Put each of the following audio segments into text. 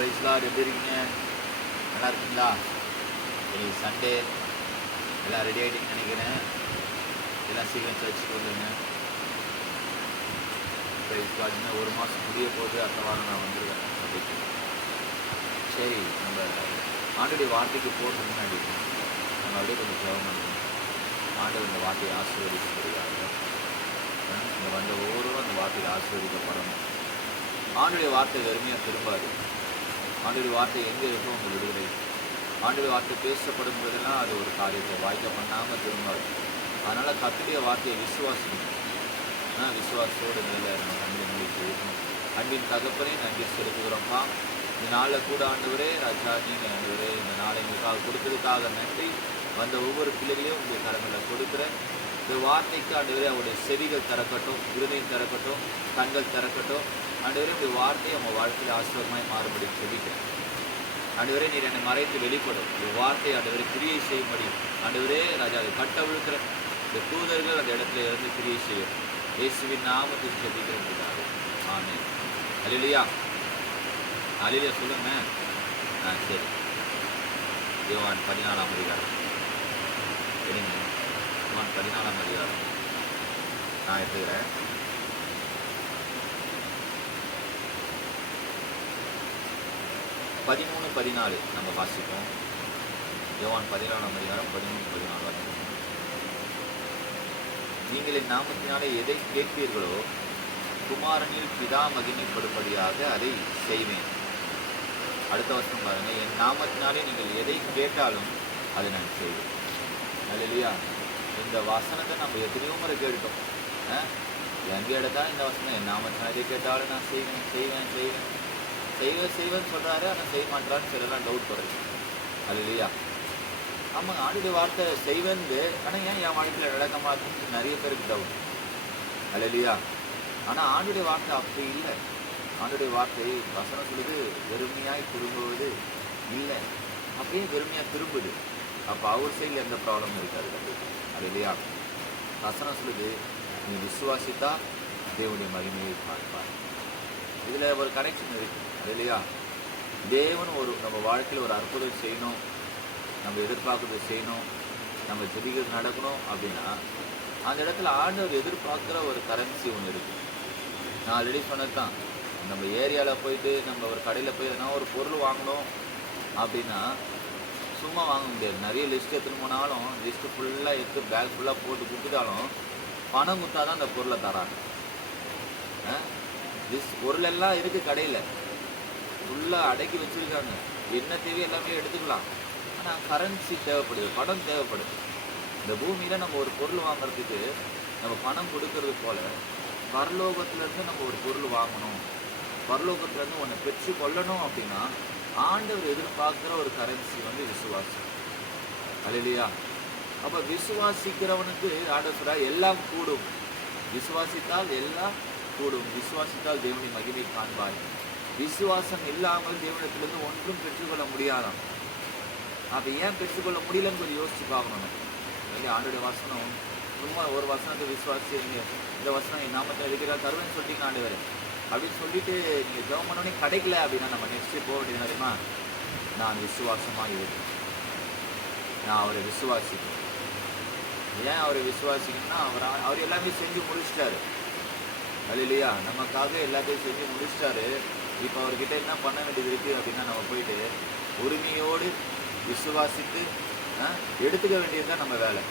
பிரைஸ்லாம் எப்படி இருக்கீங்க? நல்லா இருக்குங்களா? இன்னைக்கு சண்டே, எல்லாம் ரெடி ஆகிட்டீங்கன்னு நினைக்கிறேன். எல்லாம் சீக்கிரம் சர்ச்சுக்கு வந்துடுங்க. பிரைஸ் பார்த்தீங்கன்னா ஒரு மாதம் முடிய போது அடுத்த வாரம் நான் வந்துடுவேன் சண்டைக்கு. சரி, நம்ம ஆண்டுடைய வார்த்தைக்கு போகிறதுக்கு முன்னாடி நம்ம அப்படியே கொஞ்சம் ஜெபம் பண்ணணும். ஆண்டவர் இந்த வார்த்தையை ஆசீர்வதிக்கப்படுகிறாங்க. இங்கே வந்த ஒவ்வொருவரும் அந்த வார்த்தையில் ஆசீர்வதிக்கப்படணும். ஆண்டுடைய வார்த்தை வெறுமையாக திரும்பாது. ஆண்டுடைய வார்த்தை எங்கே இருக்கோ உங்கள் விடுதலை. ஆண்டுடைய வார்த்தை பேசப்படும் போதெல்லாம் அது ஒரு காரியத்தை வாய்க்க பண்ணாமல் திரும்பாது. அதனால் கர்த்தருடைய வார்த்தையை விசுவாசிக்கணும். விசுவாசத்தோடு நிலை நம்ம கண்ணில் மூடி செய்யணும். அன்பின் தகப்பனே நன்றி செலுத்துகிறோம்ப்பா. இந்த நாளில் கூட ஆண்டவரே ராஜா, நீங்கள் ஆண்டவரே இந்த நாளை எங்களுக்காக கொடுத்ததுக்காக நன்றி. வந்த ஒவ்வொரு பிள்ளைகளையும் உங்களுடைய கரங்களை கொடுக்குறேன். இந்த வார்த்தைக்கு ஆண்டவரே அவருடைய செவிகள் திறக்கட்டும், இருதயம் திறக்கட்டும், கண்கள் திறக்கட்டும். ஆண்டவரே உங்களுடைய வார்த்தையை அவங்க வாழ்க்கையில் ஆசீர்வாதமாய் மாறுபடி செபிக்கிறேன். ஆண்டவரே நீர் என்னை மறைத்து வெளிப்படும். இந்த வார்த்தை ஆண்டவரை கிரியை செய்யும்படி ஆண்டவரே ராஜா அதை கட்டவிழ்க்கிற இந்த தூதர்கள் அந்த இடத்துல இருந்து கிரியை செய்யும். இயேசுவின் நாமத்தில் செபிக்கிறேன். ஆமென். அல்லேலூயா. அல்லேலூயா சொல்லுங்க. சரி, யோவான் 14ஆம் அதிகாரம். சரிங்க, யோவான் 14ஆம் அதிகாரம் நான் எடுத்துக்கிறேன். 13-14 நம்ம வாசிப்போம். யோவான் 14ஆம் அதிகாரம் 13-14. நீங்கள் என் நாமத்தினாலே எதை கேட்பீர்களோ குமாரனில் பிதா மகிமைப்படும்படியாக அதை செய்வேன். அடுத்த வருஷம் பாருங்க, என் நாமத்தினாலே நீங்கள் எதை கேட்டாலும் அதை நான் செய்வேன். அல்லேலூயா. இந்த வசனத்தை நம்ம எத்தனையோ முறை கேட்டோம். எங்கே எடுத்தாலும் இந்த வசனம், என் நாமத்தினால எதை கேட்டாலும் நான் செய்வேன் செய்வேன் செய்வேன் செய்வேன்னு சொல்கிறாரு, ஆனால் செய்ய மாட்டான்னு சிலலாம் டவுட் வருது. அல்லேலூயா. ஆமாங்க, ஆண்டுடைய வார்த்தை செய்வேன்னு, ஆனால் ஏன் என் வாழ்க்கையில் நடக்க மாட்டேன்னு நிறைய பேருக்கு டவுட். அல்லேலூயா. ஆனால் ஆண்டுடைய வார்த்தை அப்படி இல்லை. ஆண்டுடைய வார்த்தை வசனம் சொல்லுது வெறுமையாய் திரும்புவது இல்லை, அப்படியே வெறுமையாக திரும்புது. அப்போ அவர் சைடில் எந்த ப்ராப்ளமும் இருக்காது. அல்லேலூயா. வசனம் சொல்லுது நீ விசுவாசித்தா தேவனுடைய மகிமையை பார்ப்பார். இதில் ஒரு கனெக்ஷன் இருக்குது. இல்லையா? தேவன் நம்ம வாழ்க்கையில் ஒரு அற்புதம் செய்யணும், நம்ம எதிர்பார்க்குறது செய்யணும், நம்ம ஜெபிக்கிறது நடக்கணும் அப்படின்னா அந்த இடத்துல ஆண்டவர் எதிர்பார்க்குற ஒரு கரன்சி ஒன்று இருக்குது. நான் ஆல்ரெடி சொன்னது தான். நம்ம ஏரியாவில் போயிட்டு நம்ம ஒரு கடையில் போய் எதனா ஒரு பொருள் வாங்கணும் அப்படின்னா சும்மா வாங்க முடியாது. நிறைய லிஸ்ட் எடுத்துன்னு போனாலும் லிஸ்ட்டு ஃபுல்லாக எடுத்து பேக் ஃபுல்லாக போட்டு கொடுத்துட்டாலும் பணம் கொடுத்தா தான் அந்த பொருளை தராங்க. பொருளெல்லாம் இருக்குது கடையில், ஃபுல்லாக அடக்கி வச்சுருக்காங்க, என்ன தேவையோ எல்லாமே எடுத்துக்கலாம். ஆனால் கரன்சி தேவைப்படுது, பணம் தேவைப்படுது. இந்த பூமியில் நம்ம ஒரு பொருள் வாங்குறதுக்கு நம்ம பணம் கொடுக்கறது போல் பரலோகத்துலேருந்து நம்ம ஒரு பொருள் வாங்கணும், பரலோகத்துலேருந்து ஒன்றை பெற்று கொள்ளணும் அப்படின்னா ஆண்டவர் எதிர்பார்க்குற ஒரு கரன்சி விசுவாசம். அல்லேலூயா. அப்போ விசுவாசிக்கிறவனுக்கு ஆண்டவர் சொல்றார் எல்லாம் கூடும். விசுவாசித்தால் எல்லாம் கூடும். விசுவாசித்தால் தேவனுடைய மகிமை காண்பாய். விசுவாசம் இல்லாமல் தேவனிடத்திலிருந்து ஒன்றும் பெற்றுக்கொள்ள முடியாதாம். அப்போ ஏன் பெற்றுக்கொள்ள முடியலன்னு கொஞ்சம் யோசிச்சு பார்க்கணும். இல்லையா? ஆண்டுடைய வசனம் சும்மா ஒரு வசனத்தை விசுவாசி இந்த வசனம் என் நாமத்தில் இருக்கிற தருவேன்னு சொல்லிட்டீங்க ஆண்டவர் அப்படின்னு சொல்லிட்டு நீங்கள் ஜெபம் பண்ணோடனே கிடைக்கல அப்படின்னா நம்ம நெக்ஸ்ட்டு போக வேண்டியது தெரியுமா? நான் விசுவாசமாக இருக்கேன், நான் அவரை விசுவாசிக்கணும். ஏன் அவரை விசுவாசிக்கணும்னா அவர் எல்லாமே செஞ்சு முடிச்சிட்டாரு. அல்லேலூயா. நமக்காக எல்லாத்தையும் செஞ்சு முடிச்சிட்டாரு. இப்போ அவர்கிட்ட என்ன பண்ண வேண்டியது இருக்குது அப்படின்னா நம்ம போயிட்டு உரிமையோடு விசுவாசித்து எடுத்துக்க வேண்டியது தான் நம்ம வேலை.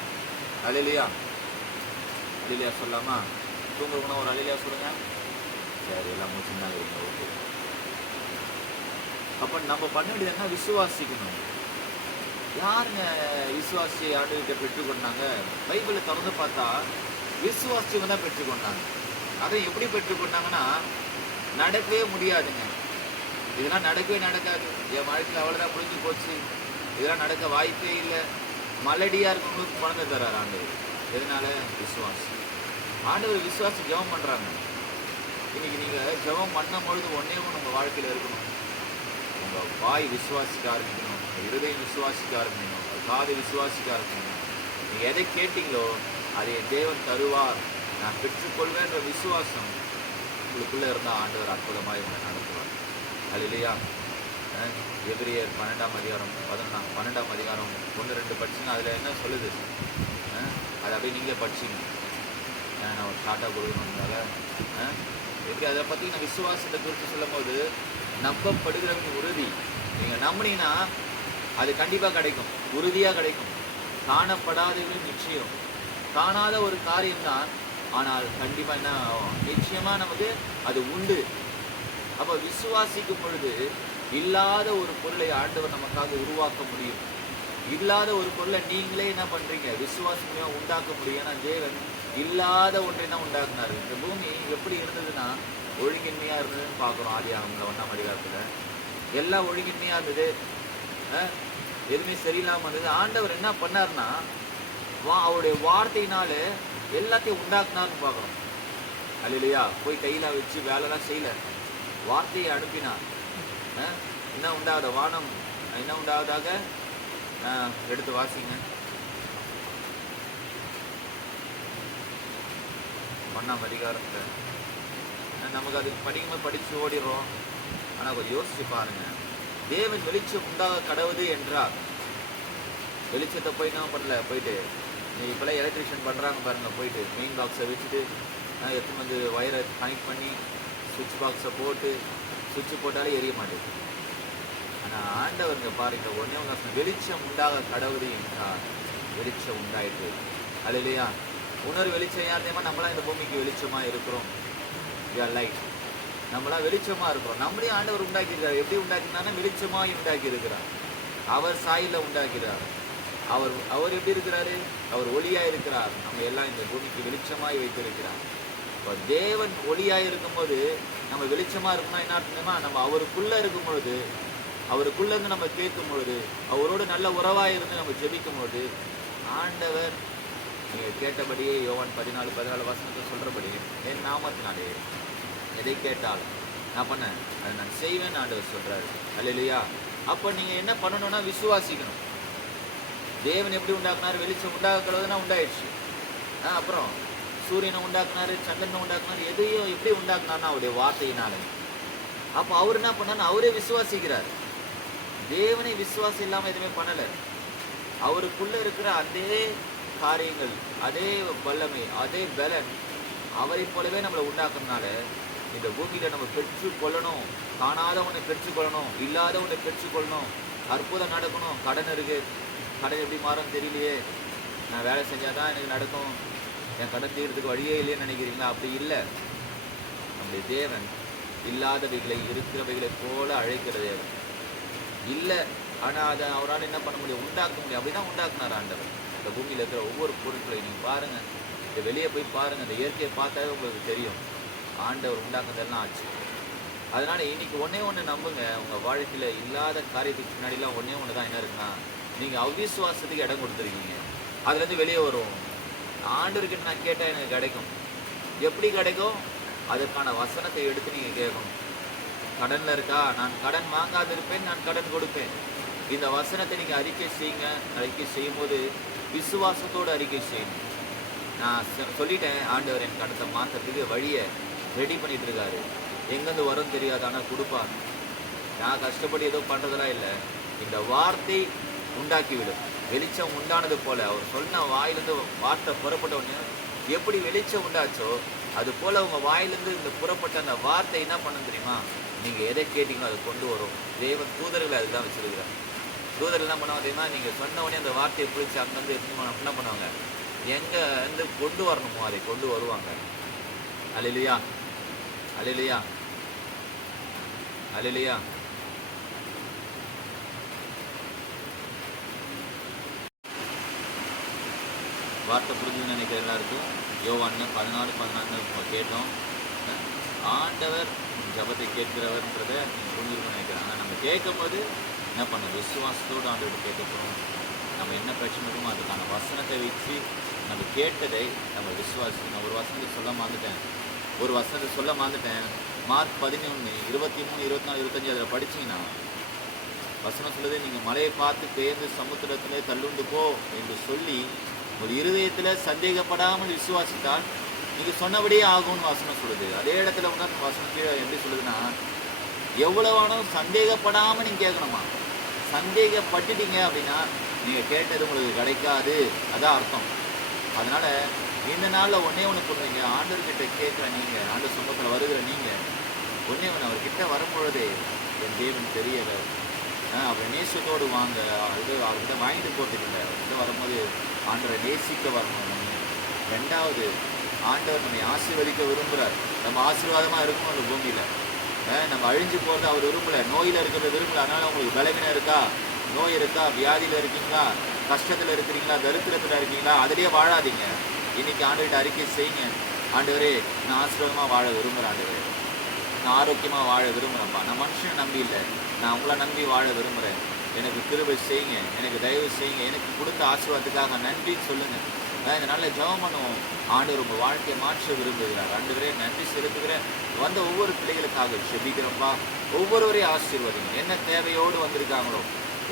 அல்லேலூயா. அல்லேலூயா சொல்லாமா? தூங்குறவங்கன்னா ஒரு அல்லேலூயா சொல்லுங்க. சரி, எல்லாம் முடிச்சுருந்தாங்க. ஓகே. அப்போ நம்ம பண்ண வேண்டியது என்ன? விசுவாசிக்கணும். யாருங்க விசுவாசியை ஆண்டுகிட்ட பெற்றுக்கொண்டாங்க? பைபிளை திறந்து பார்த்தா விசுவாசியவங்க தான் பெற்றுக்கொண்டாங்க. அதை எப்படி பெற்றுக்கொண்டாங்கன்னா நடக்கவே முடியாதுங்க, இதெல்லாம் நடக்கவே நடக்காது, என் வாழ்க்கையில் அவ்வளோதான் முடிஞ்சு போச்சு, இதெல்லாம் நடக்க வாய்ப்பே இல்லை. மலடியாக இருக்கவங்களுக்கு குழந்தை தர்றாரு ஆண்டவர். எதனால? விசுவாசி. ஆண்டவர் விசுவாசி ஜெபம் பண்ணுறாங்க. இன்னைக்கு நீங்கள் ஜெபம் பண்ணும் பொழுது ஒன்றே ஒன்று உங்கள் வாழ்க்கையில் இருக்கணும். உங்கள் வாய் விசுவாசிக்க ஆரம்பிக்கணும், உங்கள் இருதயம் விசுவாசிக்க ஆரம்பிக்கணும், உங்கள் காது விசுவாசிக்க ஆரம்பிக்கணும். நீங்கள் எதை கேட்டீங்களோ அதை தேவன் தருவார், நான் பெற்றுக்கொள்வேன்ற விசுவாசம் உங்களுக்குள்ளே இருந்தால் ஆண்டவர் அற்புதமாக இவங்க நடத்துவார். அல்லேலூயா. எபிரியர் 12ஆம் அதிகாரம் 12ஆம் அதிகாரம் 1-2 படிச்சுங்க. அதில் என்ன சொல்லுது அதை அப்படியே நீங்களே படிச்சிங்க. நான் ஒரு ஷார்ட்டாக கொடுக்கணுங்காக எப்படி அதை பற்றி நான் விசுவாசத்தை குறித்து சொல்லும் போது நம்பப்படுகிறவங்க உறுதி. நீங்கள் நம்பினீங்கன்னா அது கண்டிப்பாக கிடைக்கும், உறுதியாக கிடைக்கும். காணப்படாதவர்கள் நிச்சயம், காணாத ஒரு காரியம்தான், ஆனால் கண்டிப்பாக என்ன ஆகும், நிச்சயமாக நமக்கு அது உண்டு. அப்போ விசுவாசிக்கும் பொழுது இல்லாத ஒரு பொருளை ஆண்டவர் நமக்காக உருவாக்க முடியும். இல்லாத ஒரு பொருளை நீங்களே என்ன பண்ணுறீங்க, விசுவாசம் மூலியமாக உண்டாக்க முடியும். ஏன்னா தேவன் இல்லாத ஒன்றை தான் உண்டாக்குனாரு. இந்த பூமி எப்படி இருந்ததுன்னா ஒழுங்கின்மையாக இருந்ததுன்னு பார்க்குறோம். ஆதியாகமத்தில் 1ஆம் அதிகாரத்தில் எல்லாம் ஒழுங்கின்மையாக இருந்தது, எதுவுமே சரியில்லாமல் இருந்தது. ஆண்டவர் என்ன பண்ணார்னா அவருடைய வார்த்தையினால எல்லாத்தையும் உண்டாக்குனார்னு பார்க்குறோம். அல்லேலூயா. போய் கையில் வச்சு வேலைலாம் செய்யல, வார்த்தையை அனுப்பினார். என்ன உண்டாகுத, வானம் என்ன உண்டாவதாக எடுத்து வாசிங்க. 1ஆம் அதிகாரத்தில் நமக்கு அது படிக்கும்போது படித்து ஓடிடுறோம். ஆனால் கொஞ்சம் யோசிச்சு பாருங்க. தேவன் வெளிச்சம் உண்டாக கடவுது என்றார். வெளிச்சத்தை போய் என்ன பண்ணல, போயிட்டு இப்போல்லாம் எலக்ட்ரிஷியன் பண்ணுறாங்க பாருங்கள், போயிட்டு மெயின் பாக்ஸை வச்சுட்டு எடுத்துன்னு வந்து வயரை கனெக்ட் பண்ணி சுவிட்ச் பாக்ஸை போட்டு சுவிட்ச் போட்டாலே எரிய மாட்டேங்குது. ஆனால் ஆண்டவருங்க பாருங்க, ஒன்றே ஒன்று வெளிச்சம் உண்டாக கடவுது என்றார், வெளிச்சம் உண்டாயிட்டு. அல்லேலூயா. இன்னொரு வெளிச்சம் யார் தெரியுமா? நம்மளாம் இந்த பூமிக்கு வெளிச்சமாக இருக்கிறோம். லைட், நம்மளாம் வெளிச்சமாக இருக்கிறோம். நம்மளையும் ஆண்டவர் உண்டாக்கியிருக்கார். எப்படி உண்டாக்கினாலும் வெளிச்சமாக உண்டாக்கி இருக்கிறார். அவர் சாயில உண்டாக்கிறார். அவர் எப்படி இருக்கிறாரு? அவர் ஒளியாக இருக்கிறார். நம்ம எல்லாம் இந்த பூமிக்கு வெளிச்சமாய் வைத்திருக்கிறார். இப்போ தேவன் ஒளியாக இருக்கும்போது நம்ம வெளிச்சமாக இருக்கணும். என்ன அர்த்தமா, நம்ம அவருக்குள்ளே இருக்கும் பொழுது, அவருக்குள்ளேருந்து நம்ம கேட்கும் பொழுது, அவரோடு நல்ல உறவாக இருந்து நம்ம ஜெபிக்கும் பொழுது, ஆண்டவர் நீங்கள் கேட்டபடியே யோவான் 14 வசனத்தை சொல்கிறபடி என் நாமத்தினாலே எதை கேட்டாலும் நான் பண்ணேன் அதை நான் செய்வேன் ஆண்டவர் சொல்கிறாரு. அல்லேலூயா. அப்போ நீங்கள் என்ன பண்ணணும்னா விசுவாசிக்கணும். தேவன் எப்படி உண்டாக்குனார்? வெளிச்சம் உண்டாக்குறதுனா உண்டாயிடுச்சு. அப்புறம் சூரியனை உண்டாக்குனாரு, சந்திரனை உண்டாக்குனாரு. எதையும் எப்படி உண்டாக்குனார்னா அவருடைய வார்த்தையினால. அப்போ அவர் என்ன பண்ணாரு? அவரே விசுவாசிக்கிறார். தேவனை விசுவாசம் இல்லாமல் எதுவுமே பண்ணலை. அவருக்குள்ளே இருக்கிற அதே காரியங்கள், அதே வல்லமை, அதே பலன் அவரை போலவே நம்மளை உண்டாக்குறதுனால இந்த பூமியில் நம்ம பெற்றுக்கொள்ளணும். காணாத ஒன்றை பெற்றுக்கொள்ளணும், இல்லாத ஒன்றை பெற்றுக்கொள்ளணும், அற்புதம் நடக்கணும். கடன் இருக்குது, கடன் எப்படி மாறும் தெரியலையே, நான் வேலை செஞ்சால் தான் எனக்கு நடக்கும், என் கடன் தீர்றதுக்கு வழியே இல்லைன்னு நினைக்கிறீங்களா? அப்படி இல்லை. நம்முடைய தேவன் இல்லாதவைகளை இருக்கிறவைகளை போல அழைக்கிற தேவன் இல்லை. ஆனால் அதை அவரால் என்ன பண்ண முடியும்? உண்டாக்க முடியும். அப்படி தான் உண்டாக்குனார் ஆண்டவர். இந்த பூமியில் இருக்கிற ஒவ்வொரு பொருட்களையும் நீங்கள் பாருங்கள், இந்த வெளியே போய் பாருங்கள், இந்த இயற்கையை பார்த்தாவே உங்களுக்கு தெரியும் ஆண்டவர் உண்டாக்குறதெல்லாம் ஆச்சு. அதனால் இன்றைக்கி ஒன்றே ஒன்று நம்புங்க. உங்கள் வாழ்க்கையில் இல்லாத காரியத்துக்கு முன்னாடிலாம் ஒன்றே ஒன்று தான் என்ன இருக்குன்னா, நீங்கள் அவிசுவாசத்துக்கு இடம் கொடுத்துருக்கீங்க. அதுலேருந்து வெளியே வரும். ஆண்டவர்கிட்ட நான் கேட்டால் எனக்கு கிடைக்கும். எப்படி கிடைக்கும்? அதற்கான வசனத்தை எடுத்து நீங்கள் கேட்கணும். கடனில் இருக்கா? நான் கடன் வாங்காது இருப்பேன், நான் கடன் கொடுப்பேன். இந்த வசனத்தை நீங்கள் அறிக்கை செய்யுங்க. அறிக்கை செய்யும் போது விசுவாசத்தோடு அறிக்கை செய்யணும். நான் சொல்லிட்டேன், ஆண்டவர் எனக்கு அடுத்த மாதத்துக்கு வழியை ரெடி பண்ணிட்டு இருக்காரு. எங்கேருந்து வரும் தெரியாது, ஆனால் கொடுப்பார். நான் கஷ்டப்பட்டு ஏதோ பண்ணுறதெல்லாம் இல்லை. இந்த வார்த்தை உண்டாக்கிவிடும். வெளிச்சம் உண்டானது போல அவர் சொன்ன வாயிலிருந்து வார்த்தை புறப்பட்ட உடனே எப்படி வெளிச்சம் உண்டாச்சோ அது போல் உங்கள் வாயிலிருந்து இந்த புறப்பட்ட அந்த வார்த்தை என்ன பண்ண தெரியுமா? நீங்கள் எதை கேட்டீங்களோ அதை கொண்டு வரும். தேவன் தூதர்களை அதுதான் வச்சுருக்கிறார். தூதர்கள் என்ன பண்ணுவாங்க தெரியுமா? நீங்கள் சொன்ன உடனே அந்த வார்த்தையை பிடிச்சி அங்கேருந்து என்ன பண்ணுவாங்க, எங்கே வந்து கொண்டு வரணுமோ அதை கொண்டு வருவாங்க. அல்லேலூயா, அல்லேலூயா, அல்லேலூயா. வார்த்தை புரிஞ்சுன்னு நினைக்கிற எல்லாருக்கும் யோவான் 14 கேட்டோம். ஆண்டவர் ஜபத்தை கேட்கிறவர்ன்றதை நீங்கள் புரிஞ்சுக்கணும்னு நினைக்கிறேன். ஆனால் நம்ம கேட்கும் போது என்ன பண்ண, விசுவாசத்தோடு ஆண்டவர் கேட்க போகிறோம். நம்ம என்ன பிரச்சனை இருக்குமோ அதுக்கான வசனத்தை வச்சு நம்ம கேட்டதை நம்ம விசுவாசிக்கணும். ஒரு வசனத்தை சொல்ல மாந்துட்டேன். மார்க் 11, 23, 24, 25 அதில் படிச்சிங்கன்னா வசனம் சொல்லுது, நீங்கள் மலையை பார்த்து பெயர்ந்து சமுத்திரத்தில் தள்ளுண்டு போ என்று சொல்லி ஒரு இருதயத்தில் சந்தேகப்படாமல் விசுவாசித்தால் நீங்கள் சொன்னபடியே ஆகும்னு வசனம் சொல்லுது. அதே இடத்துல உணர்ந்து வசனம் கீழே எப்படி சொல்லுதுன்னா, எவ்வளவானும் சந்தேகப்படாமல் நீங்கள் கேட்கணுமா. சந்தேகப்பட்டுட்டீங்க அப்படின்னா நீங்கள் கேட்டது உங்களுக்கு கிடைக்காது, அதான் அர்த்தம். அதனால் இந்த நாளில் ஒன்றே ஒன்று பண்ணுவீங்க, ஆண்டவர்கிட்ட கேட்குற நீங்கள், ஆண்டவர் சமூகத்தில் வருகிற நீங்கள் ஒன்றே ஒன்று, அவர்கிட்ட வரும்பொழுதே என் தேவன் பெரியவர், அவரை நேசத்தோடு வாங்க, அது அவர்கிட்ட வாங்கிட்டு போகிறதுக்கில்லை, அவர்கிட்ட வரும்போது ஆண்டவரை நேசிக்க வரணும். ரெண்டாவது, ஆண்டவர் நம்மை ஆசீர்வதிக்க விரும்புகிறார். நம்ம ஆசீர்வாதமாக இருக்கணும் அந்த பூமியில். நம்ம அழிஞ்சு போகிறது அவர் விரும்பலை, நோயில் இருக்கிறத விரும்பலை. அதனால் உங்களுக்கு பலவீனம் இருக்கா, நோய் இருக்கா, வியாதியில் இருக்கீங்களா, கஷ்டத்தில் இருக்கிறீங்களா, தரித்திரத்தில் இருக்கீங்களா, அதிலேயே வாழாதீங்க. இன்றைக்கி ஆண்டவர்கிட்ட அறிக்கை செய்யுங்க, ஆண்டவரே நான் ஆசீர்வாதமாக வாழ விரும்புகிறேன், ஆண்டவரே நான் ஆரோக்கியமாக வாழ விரும்புகிறேன்ப்பா, நான் மனுஷனை நம்பி இல்லை, நான் உங்களை நம்பி வாழ விரும்புகிறேன், எனக்கு கிருபை செய்யுங்க, எனக்கு தயவு செய்யுங்க, எனக்கு கொடுத்த ஆசீர்வாதத்துக்காக நன்றின்னு சொல்லுங்கள். இதனால் ஜெபம் பண்ணுவோம். ஆண்டவர் உங்கள் வாழ்க்கையை மாற்ற விரும்புகிறார். ஆண்டவரே நன்றி செலுத்துகிறேன். வந்த ஒவ்வொரு பிள்ளைகளுக்காக ஜெபிக்கிறப்பா, ஒவ்வொருவரையும் ஆசீர்வதிங்க. என்ன தேவையோடு வந்திருக்காங்களோ,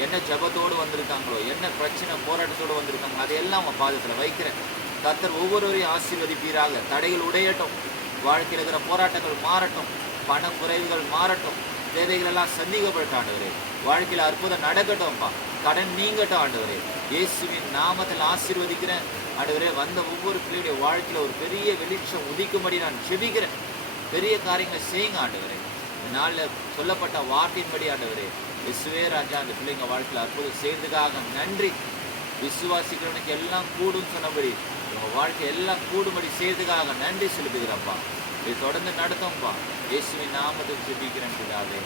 என்ன ஜெபத்தோடு வந்திருக்காங்களோ, என்ன பிரச்சனை போராட்டத்தோடு வந்திருக்காங்களோ, அதையெல்லாம் உங்கள் பாதத்தில் வைக்கிறேன். கர்த்தர் ஒவ்வொருவரையும் ஆசீர்வதிப்பீராக. தடைகள் உடையட்டும், வாழ்க்கையில் இருக்கிற போராட்டங்கள் மாறட்டும், பண குறைவுகள் மாறட்டும், தேவைகள் எல்லாம் சந்திக்கப்பட்ட ஆண்டவரே, வாழ்க்கையில் அற்புதம் நடக்கட்டும்ப்பா, கடன் நீங்கட்டும் ஆண்டவரே, இயேசுவின் நாமத்தில் ஆசீர்வதிக்கிறேன். ஆண்டவரே வந்த ஒவ்வொரு பிள்ளையுடைய வாழ்க்கையில் ஒரு பெரிய வெளிச்சம் உதிக்கும்படி நான் ஜெபிக்கிறேன். பெரிய காரியங்களை செய்யுங்க ஆண்டவரே. இந்த நாளில் சொல்லப்பட்ட வார்த்தையின்படி ஆண்டவரே, இயேசுவே ராஜா, அந்த பிள்ளைங்க வாழ்க்கையில் அற்புதம் செய்ததுக்காக நன்றி. விசுவாசிக்கிறவனுக்கு எல்லாம் கூடும் சொன்னபடி உங்கள் வாழ்க்கை எல்லாம் கூடும்படி செய்ததுக்காக நன்றி செலுத்துகிறப்பா. இது தொடர்ந்து நடத்தும்ப்பா, இயேசுவின் நாமத்தில் ஜெபிக்கிறேன் பிதாவே,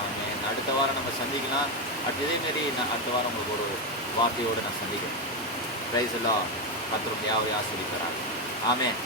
ஆமென். அடுத்த வாரம் நம்ம சந்திக்கலாம். இதேமாரி நான் அடுத்த வாரம் உங்களுக்கு ஒரு வார்த்தையோடு நான் சந்திக்கிறேன். பிரைஸ் எல்லாம் கர்த்தர் யாவரையும் ஆசீர்வதிக்கிறார். ஆமென்.